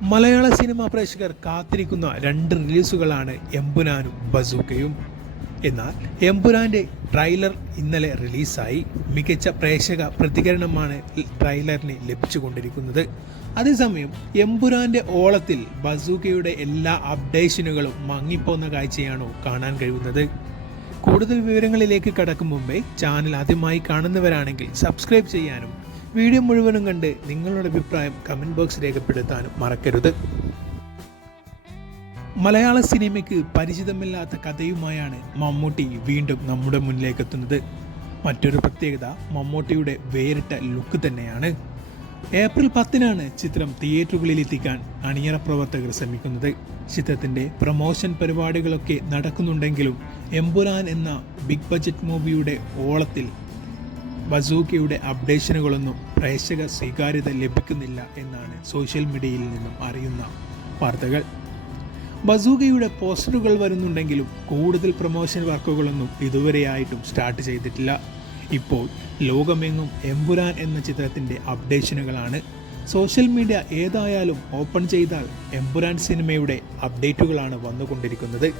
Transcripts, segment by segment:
മലയാള cinema പ്രേക്ഷകർ കാത്തിരിക്കുന്ന രണ്ട് റിലീസുകളാണ് എമ്പുരാനും ബസൂക്കയും. എന്നാൽ എമ്പുരാൻ്റെ ട്രെയിലർ ഇന്നലെ റിലീസായി. മികച്ച പ്രേക്ഷക പ്രതികരണമാണ് ട്രെയിലറിന് ലഭിച്ചുകൊണ്ടിരിക്കുന്നത്. അതേസമയം എമ്പുരാൻ്റെ ഓളത്തിൽ ബസൂക്കയുടെ എല്ലാ അപ്ഡേഷനുകളും മങ്ങിപ്പോന്ന കാഴ്ചയാണോ കാണാൻ കഴിയുന്നത്? കൂടുതൽ വിവരങ്ങളിലേക്ക് കടക്കും മുമ്പേ ചാനൽ ആദ്യമായി കാണുന്നവരാണെങ്കിൽ സബ്സ്ക്രൈബ് ചെയ്യാനും വീഡിയോ മുഴുവനും കണ്ട് നിങ്ങളുടെ അഭിപ്രായം കമൻറ്റ് ബോക്സ് രേഖപ്പെടുത്താനും മറക്കരുത്. മലയാള സിനിമയ്ക്ക് പരിചിതമില്ലാത്ത കഥയുമായാണ് മമ്മൂട്ടി വീണ്ടും നമ്മുടെ മുന്നിലേക്ക് എത്തുന്നത്. മറ്റൊരു പ്രത്യേകത മമ്മൂട്ടിയുടെ വേറിട്ട ലുക്ക് തന്നെയാണ്. ഏപ്രിൽ 10-നാണ് ചിത്രം തിയേറ്ററുകളിൽ എത്തിക്കാൻ അണിയറ പ്രവർത്തകർ ശ്രമിക്കുന്നത്. ചിത്രത്തിൻ്റെ പ്രൊമോഷൻ പരിപാടികളൊക്കെ നടക്കുന്നുണ്ടെങ്കിലും എമ്പുരാൻ എന്ന ബിഗ് ബജറ്റ് മൂവിയുടെ ഓളത്തിൽ ബസൂക്കയുടെ അപ്ഡേഷനുകളൊന്നും പ്രേക്ഷക സ്വീകാര്യത ലഭിക്കുന്നില്ല എന്നാണ് സോഷ്യൽ മീഡിയയിൽ നിന്നും അറിയുന്ന വാർത്തകൾ. ബസൂക്കയുടെ പോസ്റ്ററുകൾ വരുന്നുണ്ടെങ്കിലും കൂടുതൽ പ്രൊമോഷൻ വർക്കുകളൊന്നും ഇതുവരെയായിട്ടും സ്റ്റാർട്ട് ചെയ്തിട്ടില്ല. ഇപ്പോൾ ലോകമെങ്ങും എമ്പുരാൻ എന്ന ചിത്രത്തിൻ്റെ അപ്ഡേഷനുകളാണ്. സോഷ്യൽ മീഡിയ ഏതായാലും ഓപ്പൺ ചെയ്താൽ എമ്പുരാൻ സിനിമയുടെ അപ്ഡേറ്റുകളാണ് വന്നുകൊണ്ടിരിക്കുന്നത്.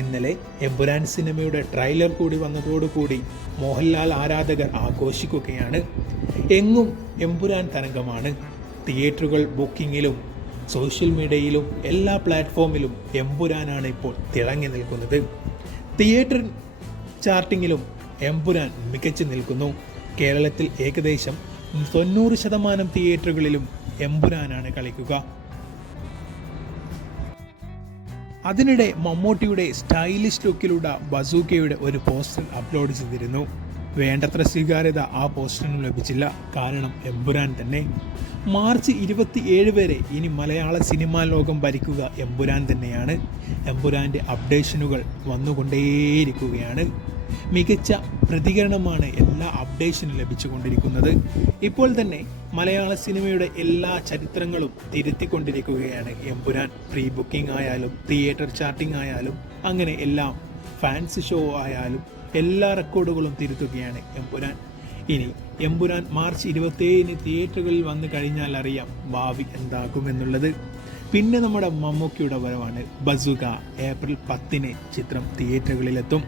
ഇന്നലെ എമ്പുരാൻ സിനിമയുടെ ട്രെയിലർ കൂടി വന്നതോടുകൂടി മോഹൻലാൽ ആരാധകർ ആഘോഷിക്കുകയാണ്. എങ്ങും എമ്പുരാൻ തരംഗമാണ്. തിയേറ്ററുകൾ ബുക്കിങ്ങിലും സോഷ്യൽ മീഡിയയിലും എല്ലാ പ്ലാറ്റ്ഫോമിലും എമ്പുരാനാണ് ഇപ്പോൾ തിളങ്ങി നിൽക്കുന്നത്. തിയേറ്റർ ചാർട്ടിങ്ങിലും എമ്പുരാൻ മികച്ചു നിൽക്കുന്നു. കേരളത്തിൽ ഏകദേശം 90% തിയേറ്ററുകളിലും എമ്പുരാനാണ് കളിക്കുക. അതിനിടെ മമ്മൂട്ടിയുടെ സ്റ്റൈലിഷ് ലുക്കിലുള്ള ബസൂക്കയുടെ ഒരു പോസ്റ്റർ അപ്ലോഡ് ചെയ്തിരുന്നു. വേണ്ടത്ര സ്വീകാര്യത ആ പോസ്റ്ററിനും ലഭിച്ചില്ല. കാരണം എമ്പുരാൻ തന്നെ. മാർച്ച് 27 വരെ ഇനി മലയാള സിനിമാ ലോകം ഭരിക്കുക എമ്പുരാൻ തന്നെയാണ്. എമ്പുരാൻ്റെ അപ്ഡേഷനുകൾ വന്നുകൊണ്ടേയിരിക്കുകയാണ്. മികച്ച പ്രതികരണമാണ് എല്ലാ അപ്ഡേഷനും ലഭിച്ചുകൊണ്ടിരിക്കുന്നത്. ഇപ്പോൾ തന്നെ മലയാള സിനിമയുടെ എല്ലാ ചരിത്രങ്ങളും തിരുത്തിക്കൊണ്ടിരിക്കുകയാണ് എമ്പുരാൻ. പ്രീ ബുക്കിംഗ് ആയാലും തിയേറ്റർ ചാർട്ടിംഗ് ആയാലും അങ്ങനെ എല്ലാം, ഫാൻസ് ഷോ ആയാലും എല്ലാ റെക്കോർഡുകളും തിരുത്തുകയാണ് എമ്പുരാൻ. ഇനി എമ്പുരാൻ മാർച്ച് 27-ന് തിയേറ്ററുകളിൽ വന്നു കഴിഞ്ഞാൽ അറിയാം ഭാവി എന്താകുമെന്നുള്ളത്. പിന്നെ നമ്മുടെ മമ്മൂക്കിയുടെ വരവാണ്. ബസൂക്ക ഏപ്രിൽ 10-ന് ചിത്രം തിയേറ്ററുകളിലെത്തും.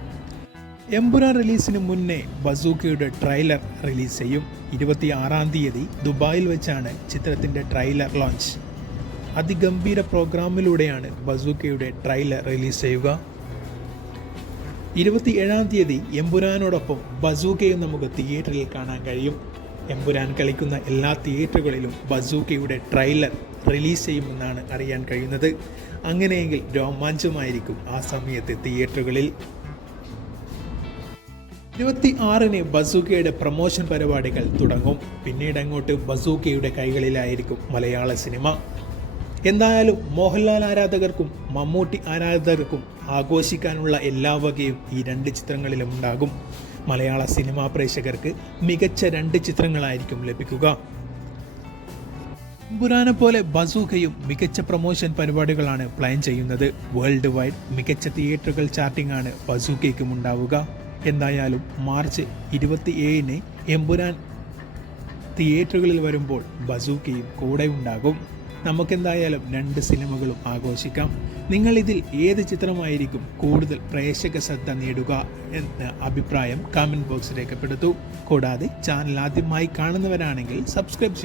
എമ്പുരാൻ റിലീസിന് മുന്നേ ബസൂക്കയുടെ ട്രെയിലർ റിലീസ് ചെയ്യും. 26-ാം തീയതി ദുബായിൽ വെച്ചാണ് ചിത്രത്തിൻ്റെ ട്രെയിലർ ലോഞ്ച്. അതിഗംഭീര പ്രോഗ്രാമിലൂടെയാണ് ബസൂക്കയുടെ ട്രെയിലർ റിലീസ് ചെയ്യുക. 27-ാം തീയതി എമ്പുരാനോടൊപ്പം ബസൂക്കയും നമുക്ക് തിയേറ്ററിൽ കാണാൻ കഴിയും. എമ്പുരാൻ കളിക്കുന്ന എല്ലാ തിയേറ്ററുകളിലും ബസൂക്കയുടെ ട്രെയിലർ റിലീസ് ചെയ്യുമെന്നാണ് അറിയാൻ കഴിയുന്നത്. അങ്ങനെയെങ്കിൽ രോമാഞ്ചമായിരിക്കും ആ സമയത്ത് തിയേറ്ററുകളിൽ. 26-ന് ബസൂക്കയുടെ പ്രൊമോഷൻ പരിപാടികൾ തുടങ്ങും. പിന്നീട് അങ്ങോട്ട് ബസൂക്കയുടെ കൈകളിലായിരിക്കും മലയാള സിനിമ. എന്തായാലും മോഹൻലാൽ ആരാധകർക്കും മമ്മൂട്ടി ആരാധകർക്കും ആഘോഷിക്കാനുള്ള എല്ലാ വകയും ഈ രണ്ട് ചിത്രങ്ങളിലും ഉണ്ടാകും. മലയാള സിനിമാ പ്രേക്ഷകർക്ക് മികച്ച രണ്ട് ചിത്രങ്ങളായിരിക്കും ലഭിക്കുക. എമ്പുരാനെ പോലെ ബസൂക്കയും മികച്ച പ്രൊമോഷൻ പരിപാടികളാണ് പ്ലാൻ ചെയ്യുന്നത്. വേൾഡ് വൈഡ് മികച്ച തിയേറ്ററുകൾ ചാർട്ടിംഗ് ആണ് ബസൂക്കയ്ക്കും ഉണ്ടാവുക. എന്തായാലും മാർച്ച് 27-ന് എമ്പുരാൻ തിയേറ്ററുകളിൽ വരുമ്പോൾ ബസൂക്കയും കൂടെ ഉണ്ടാകും. നമുക്കെന്തായാലും രണ്ട് സിനിമകളും ആഘോഷിക്കാം. നിങ്ങളിതിൽ ഏത് ചിത്രമായിരിക്കും കൂടുതൽ പ്രേക്ഷക ശ്രദ്ധ നേടുക എന്ന അഭിപ്രായം കമൻറ്റ് ബോക്സിൽ രേഖപ്പെടുത്തൂ. കൂടാതെ ചാനൽ ആദ്യമായി കാണുന്നവരാണെങ്കിൽ സബ്സ്ക്രൈബ്